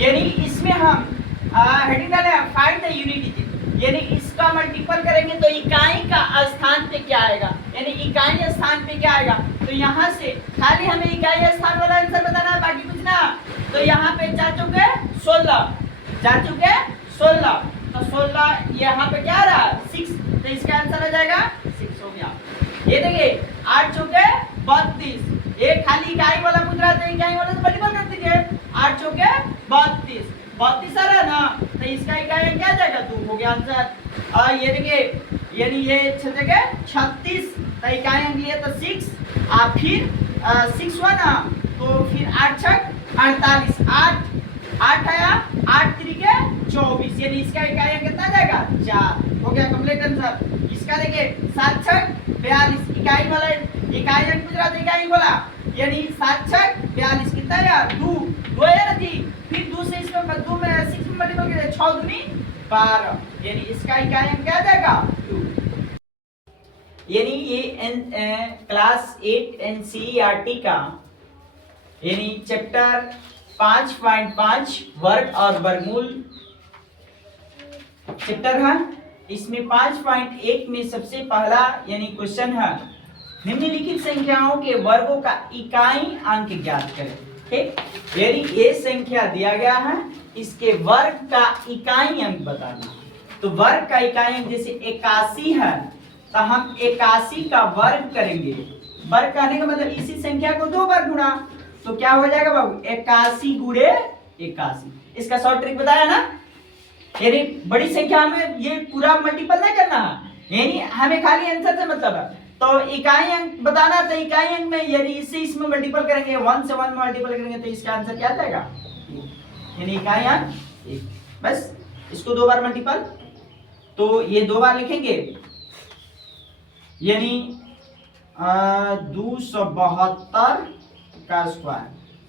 यानी इसमें हम हेडिंग डाले फाइंड द यूनिट डिजिट, यानी इसका मल्टीपल करेंगे तो इकाई का स्थान पे क्या आएगा, यानी इकाई स्थान पे क्या आएगा। तो यहाँ से खाली हमें इकाई स्थान वाला आंसर बताना है, बाकी कुछ ना। तो यहाँ पे जा चुके 16, जा चुके 16, तो 16 यहाँ पे क्या आ रहा है 6, तो इसका आंसर आ जाएगा 6 हो गया। ये देखिए 8 चौके 32, एक खाली इकाई वाला पूछ रहा था, इकाई वाला से मल्टीपल कर दीजिए, 8 चौके 32, 32 आ रहा ना, तो इसका इकाई क्या जाएगा 2 हो गया आंसर। और ये देखिए यानी ये 6 जगह 36, तो इकाई अंक लिए तो 6, फिर 6 हुआ ना, तो फिर 8 छक 48, 8 आया, 8 त्रिके 24, यानी इसका इकाई अंक कितना जाएगा 4 हो गया कंप्लीट आंसर। इसका देखिए 7 छक 42, इकाई वाला इकाई अंक पूछ रहा था, इकाई बोला, यानी 7 छक 42 कितना यार 2 है थी, फिर 2 से इसमें 2 में 6 में मल्टीपल करें 6 दूनी 12, यानी इसका इकाई अंक क्या जाएगा 2। यानी ये क्लास 8 एनसीईआरटी का यानी चैप्टर 5.5 वर्ग और वर्गमूल चैप्टर है। इसमें 5.1 में सबसे पहला यानी क्वेश्चन है निम्नलिखित संख्याओं के वर्गों का इकाई अंक ज्ञात करें। ठीक, यानी ये संख्या दिया गया है, इसके वर्ग का इकाई अंक बताना। तो वर्ग का इकाई अंक जैसे 81 है, तो हम 81 का वर्ग करेंगे। वर्ग करने का मतलब इसी संख्या को 2 बार गुणा, तो क्या हो जाएगा बाबू 81 गुणे 81। इसका शॉर्ट ट्रिक बताया ना, यानी बड़ी संख्या में ये पूरा मल्टीपल नहीं करना है, यानी हमें खाली आंसर से मतलब है। तो इकाई अंक बताना, तो इकाई अंक में यदि इससे इसमें मल्टीपल करेंगे, 1 से 1 में मल्टीपल करेंगे, तो इसका आंसर क्या जाएगा, यानी इकाई अंक 1। बस इसको 2 बार मल्टीपल, तो ये 2 बार लिखेंगे, यानी 272 का स्क्वायर,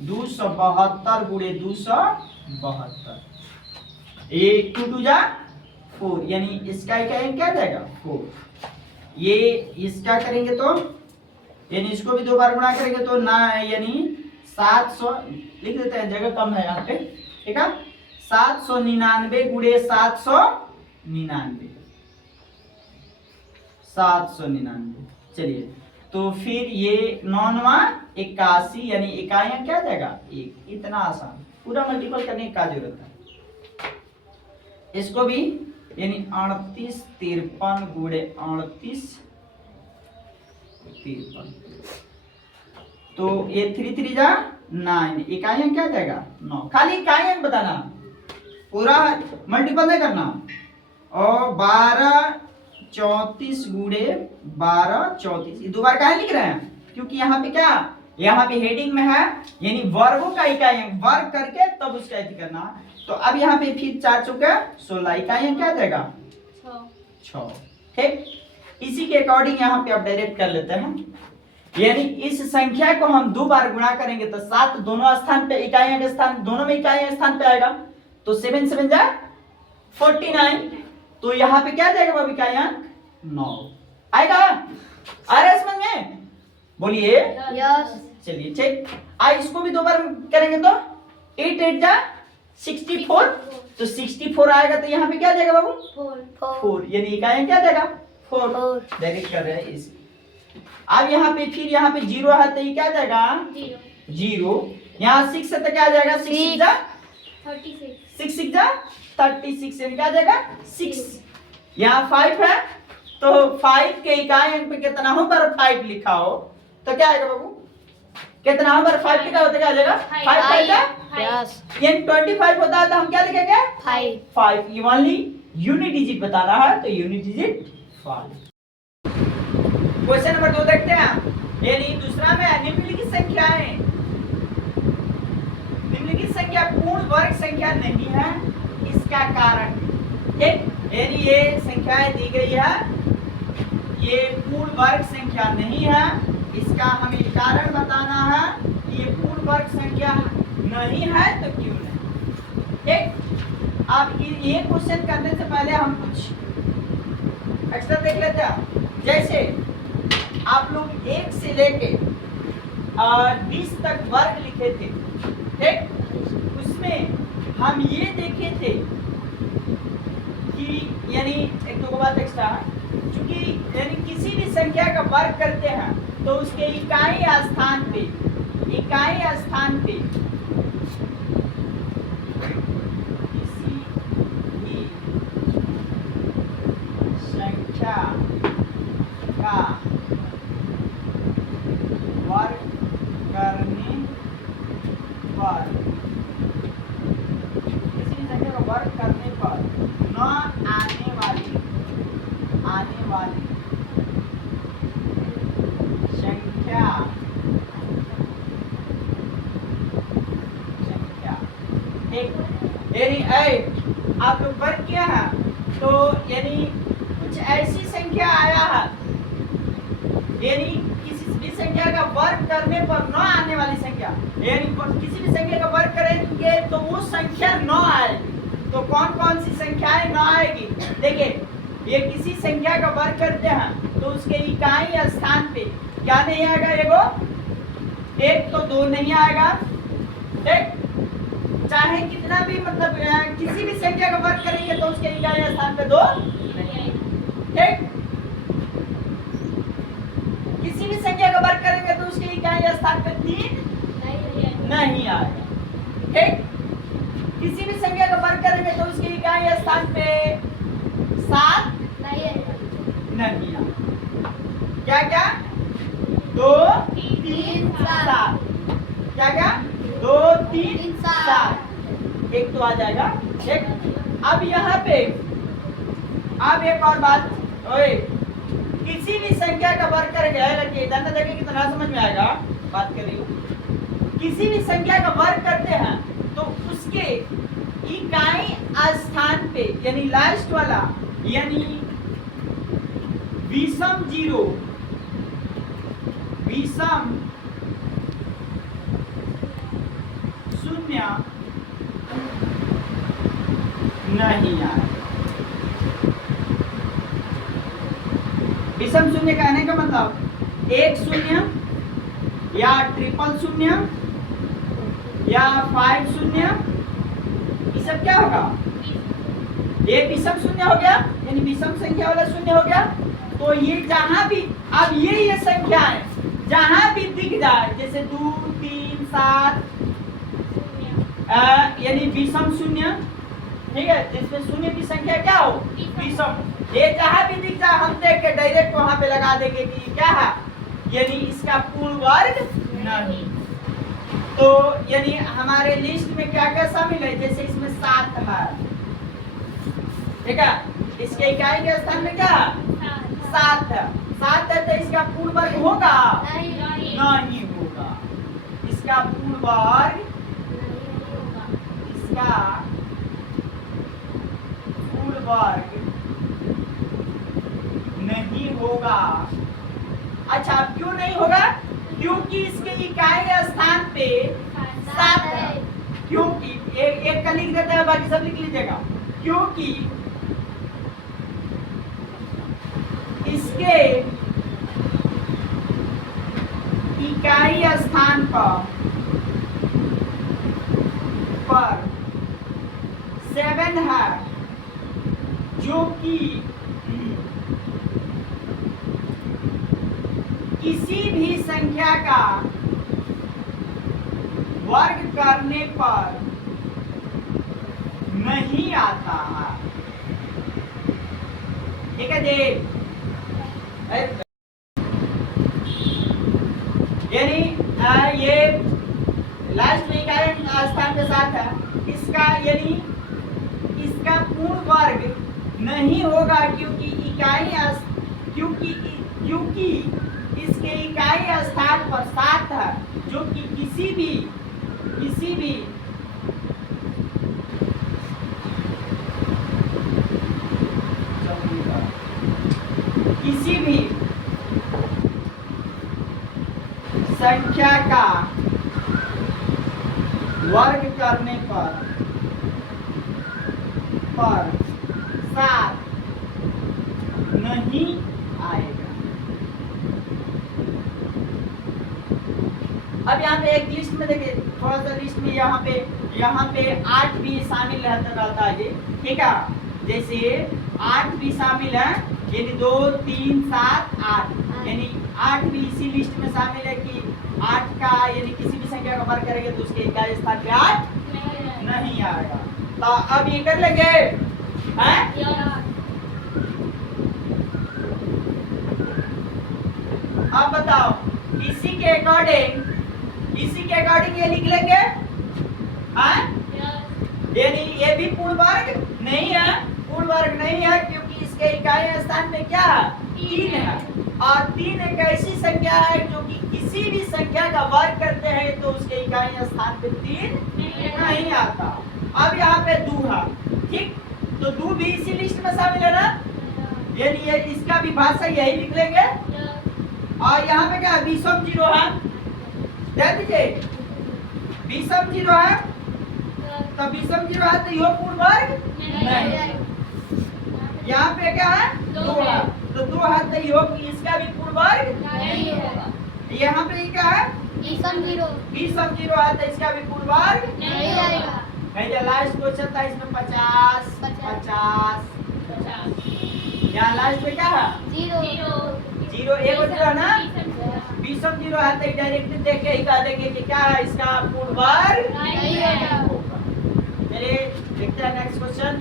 272 गुणे 272, ये 2 2 जा 4, यानी इसका इकाई क्या जाएगा 4। ये इसका करेंगे तो यानी इसको भी 2 बार गुणा करेंगे तो ना, यानी 700 लिख देते हैं, जगह कम है यहाँ पे, ठीक है। 799 गुणे 799, 799। चलिए, तो फिर ये 9 81, यानी इकाई क्या जाएगा 1। इतना आसान, पूरा मल्टीपल करने की क्या जरूरत है। इसको भी यानी 38 53 गुणे 38 53, तो ये 3 3 जा 9, इकाई क्या जाएगा 9। खाली इकाई बताना, पूरा मल्टीपल नहीं करना। और 12 34 गुणे 12 34, ये 2 बार काहे लिख रहे हैं, क्योंकि यहाँ पे क्या, यहाँ पे हेडिंग में है, यानी वर्गों का इकाई वर्ग करके तब उसका इति करना है। तो अब यहाँ पे फिर 4 चौके 16, इकाई क्या जाएगा 6। ठीक, इसी के अकॉर्डिंग यहाँ पे आप डायरेक्ट कर लेते हैं, यानी इस संख्या को हम 2 बार गुणा करेंगे तो 7 दोनों स्थान पे इकाई के स्थान, दोनों में इकाई स्थान पे आएगा, तो 7 7 जा 49, तो यहाँ पे क्या जाएगा बाबू इकाई अंक 9 आएगा। आ रहा है समझ में, बोलिए यस। चलिए ठीक, इसको भी 2 बार करेंगे तो 8 8 जा 64, तो 64 आएगा, तो यहाँ पे क्या जाएगा बाबू 4, यानी इकाई क्या जाएगा 4। डायरेक्ट कर रहे हैं इस। अब यहाँ पे फिर यहाँ पे 0 है, तो ये क्या जाएगा 0। यहाँ 6 है तो क्या जाएगा 6 जा 36, 6 जा 36, यानी क्या जाएगा 6। यहाँ 5 है, तो 5 के इकाई अंक पे कितना हो पर 5 लिखा हो, तो क्या आएगा बाबू, कितना हो पर 5 लिखा हो तो क्या आ जाएगा 5 का यस। यानी 25 होता है, तो हम क्या लिखेंगे 5। ये ओनली यूनिट डिजिट बताना है, तो यूनिट डिजिट 5। क्वेश्चन नंबर 2 देखते हैं, यानी दूसरा में निम्नलिखित संख्याएं, निम्नलिखित संख्या पूर्ण वर्ग संख्या नहीं है, इसका कारण। ठीक, यानी ये संख्याएं दी गई है, ये पूर्ण वर्ग संख्या नहीं है, इसका हमें कारण बताना है कि ये पूर्ण वर्ग संख्या नहीं है तो क्यों नहीं। ठीक, अब ये क्वेश्चन करने से पहले हम कुछ एक्स्ट्रा देख लेते हैं। जैसे आप लोग 1 से लेके 20 तक वर्ग लिखे थे, ठीक, उसमें हम ये देखे थे कि यानी एक दो बात एक्स्ट्रा, क्योंकि यानी किसी भी संख्या का वर्ग करते हैं तो उसके इकाई स्थान पे किसी भी संख्या का वर्ग करने पर न आने वाली संख्या ठीक, यानी आप लोग वर्ग किया है तो यानी कुछ ऐसी संख्या आया है, यानी किसी भी संख्या का वर्ग करने पर न आने वाली संख्या, यानी किसी भी संख्या का वर्ग करेंगे तो वो संख्या न आएगी। तो कौन कौन सी संख्याएं न आएगी? देखिए, ये किसी संख्या का वर्ग करते हैं तो उसके इकाई स्थान पे क्या नहीं आएगा? एक तो दो नहीं आएगा, ठीक, चाहे कितना भी मतलब किसी भी संख्या का वर्ग करेंगे तो उसके इकाई स्थान पे दो नहीं, ठीक, किसी भी संख्या का वर्ग करेंगे तो उसके इकाई स्थान पे तीन नहीं आएगा, ठीक, किसी भी संख्या का वर्ग करेंगे तो उसके इकाई स्थान पे सात नहीं आएगा। क्या क्या? दो तीन सात, क्या क्या? दो तीन सात, एक तो आ जाएगा, ठीक। अब यहाँ पे अब एक और बात, ओए किसी भी संख्या का वर्ग करेंगे, लड़के इधर न देखें कितना समझ में आएगा बात कर रही हूँ। किसी भी संख्या का वर्ग करते हैं तो उसके इकाई स्थान पे यानी लास्ट वाला यानी विषम जीरो, विषम शून्य नहीं आए। विषम शून्य कहने का मतलब एक शून्य या ट्रिपल शून्य या 5 शून्य, ये सब क्या होगा? ये विषम शून्य हो गया, यानी विषम संख्या वाला शून्य हो गया। तो ये जहां भी अब ये संख्याएं जहां भी दिख जाए, जैसे 2 3 7 यानी विषम शून्य, ठीक है, जिसमें शून्य की संख्या क्या हो? विषम, ये जहां भी दिख जाए हम देख के डायरेक्ट वहां पे लगा देंगे कि क्या है, यानी इसका पूर्ण वर्ग नहीं। तो यानी हमारे लिस्ट में क्या क्या शामिल है? जैसे इसमें 7 है, ठीक है, इसके इकाई के स्थान में क्या 7 है, 7 है तो इसका पूर्ण वर्ग होगा? नहीं होगा। इसका पूर्ण वर्ग, इसका पूर्ण वर्ग नहीं होगा। अच्छा, क्यों नहीं होगा? क्योंकि इसके इकाई स्थान पे 7 है। क्योंकि एक का लिख देता है, बाकी सब लिख लीजिएगा। क्योंकि इसके इकाई स्थान पर 7 है, जो कि किसी भी संख्या का वर्ग करने पर नहीं आता है, ठीक है जी। यानी ये लास्ट में इकाई स्थान के साथ है, इसका यानी इसका पूर्ण वर्ग नहीं होगा, क्योंकि इसके इकाई स्थान पर 7 है, जो कि किसी भी संख्या का वर्ग करने पर 7 नहीं आएगा। अब यहाँ पे एक लिस्ट में देखिए, थोड़ा सा लिस्ट में यहाँ पे 8 भी शामिल रहता है जी, ठीक है। जैसे 8 भी शामिल है, यानी 2 3 7 8, यानी 8 भी इसी लिस्ट में शामिल है कि 8 का यानी किसी भी संख्या का वर्ग करेंगे तो उसके इकाई स्थान पे 8 नहीं आएगा। तो अब ये कर लेंगे हैं? अब बताओ, इसी के अकॉर्डिंग ये लिख लेंगे हैं? यानी ये भी पूर्ण वर्ग नहीं है, पूर्ण वर्ग नहीं है क्योंकि इसके इकाई स्थान में क्या है? 3 है, और 3 एक ऐसी संख्या है जो कि किसी भी संख्या का वर्ग करते हैं तो उसके इकाई स्थान पे 3 नहीं आता। अब यहाँ पे 2 है, ठीक, तो 2 भी इसी लिस्ट में शामिल है ना, यानी ये इसका भी भाषा यही लिख लेंगे। और यहाँ पे क्या है? विषम 0 है, ध्यान दीजिए, विषम 0 है, तो विषम 0 है तो यह पूर्ण वर्ग नहीं। यहाँ पे क्या है? 2 है, तो 2 है तो योग इसका भी पूर्ण वर्ग नहीं होगा। यहाँ पे क्या है? विषम 0 है तो इसका भी पूर्ण वर्ग नहीं आएगा। लास्ट क्वेश्चन था इसमें 50 50 यहाँ लास्ट में क्या है? 0 एक और 0 है ना, विषम 0 है तो डायरेक्टली देख के ही कह देंगे कि क्या है? इसका पूर्ण वर्ग नहीं है। चलिए देखते हैं नेक्स्ट क्वेश्चन।